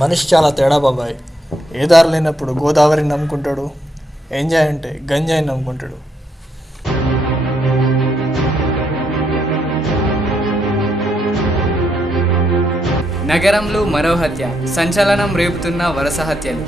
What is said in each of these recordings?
మనిషి చాలా తేడా బాబాయ్. ఏ దారి లేనప్పుడు గోదావరిని నమ్ముకుంటాడు, ఎంజాయ్ అంటే గంజాయిని నమ్ముకుంటాడు. నగరంలో మరో హత్య, సంచలనం రేపుతున్న వరుస హత్యలు.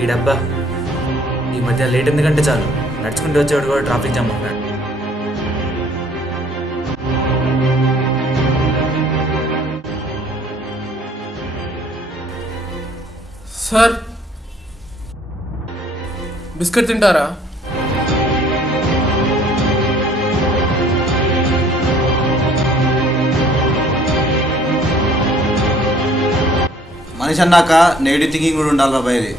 ఈ డబ్బా ఈ మధ్య లేట్ ఎందుకంటే చాలు నడుచుకుంటూ వచ్చేవాడు కూడా ట్రాఫిక్ జామ్ అవుతున్నాడు. సార్ బిస్కెట్ తింటారా? మనిషి అన్నాక నెగిటివ్ థింకింగ్ కూడా ఉండాలి బాబాయ్. ఇది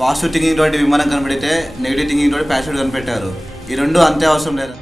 పాజిటివ్ థింకింగ్ తోటి విమానం కనిపెడితే నెగిటివ్ థింకింగ్ తోటి ప్యాసివ్ కనిపెట్టారు. ఈ రెండు అంతే అవసరం లేదు.